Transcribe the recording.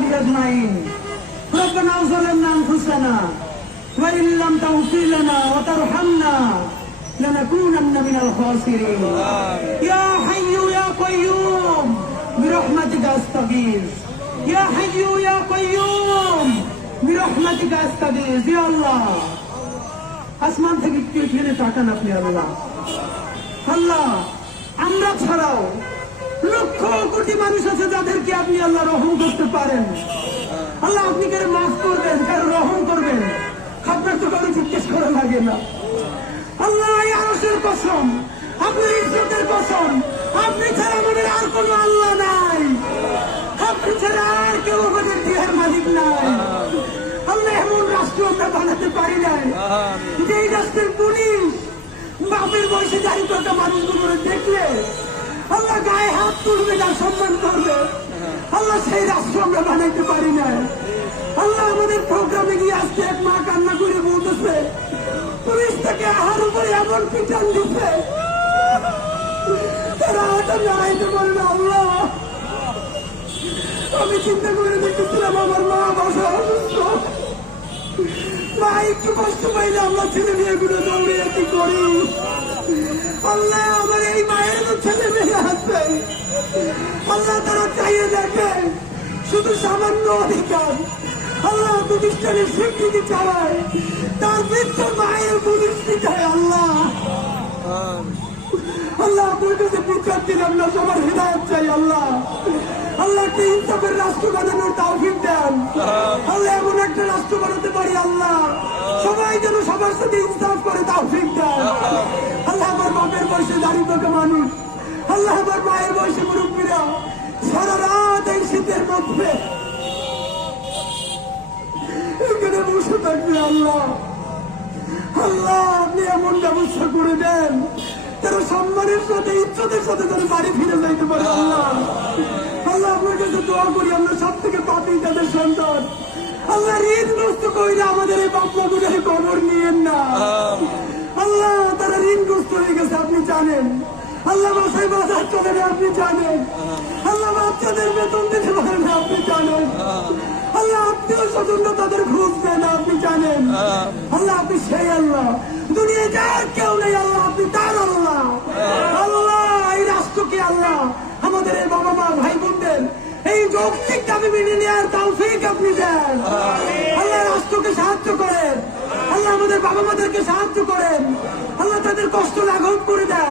وصحبه أجمعين. ربنا ظلمنا أنفسنا وإن لم تغفر لنا وترحمنا لنكونن من الخاسرين. يا حي يا قيوم برحمتك أستغيث. يا حي يا قيوم برحمتك أستغيث. يا الله আসমান থেকে একটু এখানে তাকান আপনি। আল্লাহ আল্লাহ আমরা ছাড়াও লক্ষ কোটি মানুষ আছে যাদেরকে আপনি আল্লাহ রহম করতে পারেন। আল্লাহ আপনি কারো মাফ করবেন, কারো রহম করবেন, আপনার তো কারো জিজ্ঞেস করা লাগে না। আল্লাহ এই আরশের কসম, আপনার ইজ্জতের কসম, আপনি ছাড়া আমাদের আর কোনো আল্লাহ নাই, আপনি ছাড়া আর কেউ আমাদের দেহের মালিক নাই। আল্লাহ এমন রাষ্ট্র আমরা বানাতে পারি নাই যে এই রাষ্ট্রের পুলিশ বাপের বয়সে জারি করা মানুষগুলো দেখলে আল্লাহ গায়ে হাত তুলবে না, সম্মান করবে। আল্লাহ সেই রাষ্ট্র আমরা বানাইতে পারি না। আল্লাহ আমাদের প্রোগ্রামে গিয়ে আজকে এক মা কান্না করে বলতেছে পুলিশ থেকে আহার উপরে এমন পিটান দিচ্ছে তারা হাতে দাঁড়াইতে পারে না। আল্লাহ আমি চিন্তা করে দেখতেছিলাম আমার মা বাসা অসুস্থ, মা একটু কষ্ট পাইলে আমরা ছেলে মেয়েগুলো দৌড়িয়ে কি করি। আল্লাহ আমার এই মায়ের ছেলে মেয়ে আছে, আল্লাহ তারা চাইয়ে দেখে শুধু সামান্য অধিকার। আল্লাহ প্রতিষ্ঠানের স্বীকৃতি চাওয়ায় তার বৃদ্ধ মায়ের প্রতিষ্ঠি চায়। আল্লাহ আল্লাহ আপনার কাছে বিচার দিলাম না, সবার হৃদায়ত চাই। আল্লাহ আল্লাহ একটা ইনসাফের রাষ্ট্র বানানোর তৌফিক দেন। আল্লাহ এমন একটা রাষ্ট্র বানাতে পারি আল্লাহ সবাই যেন সবার সাথে ইনসাফ করে তৌফিক দেন। আল্লাহ আমার বাপের বয়সে দাঁড়িয়ে থাকা মানুষ, আল্লাহ আমার মায়ের বয়সে মুরব্বীরা সারা রাত এই শীতের মধ্যে এখানে বসে থাকবে। আল্লাহ আল্লাহ আপনি এমন ব্যবস্থা করে দেন তারা সম্মানের সাথে ইজ্জতের সাথে তারা বাড়ি ফিরে যাইতে পারে। আল্লাহ আল্লাহ আপনার কাছে দোয়া করি আমরা সব থেকে পাপী তাদের সন্তান। আল্লাহ ঋণগ্রস্ত কইরা আমাদের এই বাপমাগুলোর খবর নিয়েন না। আল্লাহ তারা ঋণগ্রস্ত হয়ে গেছে আপনি জানেন। আল্লাহ বাসায় বাজার চলে না আপনি জানেন। আল্লাহ বাচ্চাদের বেতন দিতে পারেন না আপনি জানেন। আল্লাহ আত্মীয় স্বজন তাদের খোঁজ দেয় না আপনি জানেন। আল্লাহ আপনি সেই আল্লাহ, দুনিয়ায় যার কেউ নেই। আল্লাহ আপনি তার আল্লাহ। আল্লাহ এই রাষ্ট্রকে আল্লাহ আমাদের এই বাবা মা ভাই বোনদের এই যৌক্তিক দাবি মেনে নেওয়ার তৌফিক আপনি দেন। আল্লাহ রাষ্ট্রকে সাহায্য করেন। আল্লাহ আমাদের বাবা মাদেরকে সাহায্য করেন। আল্লাহ তাদের কষ্ট লাঘব করে দেন।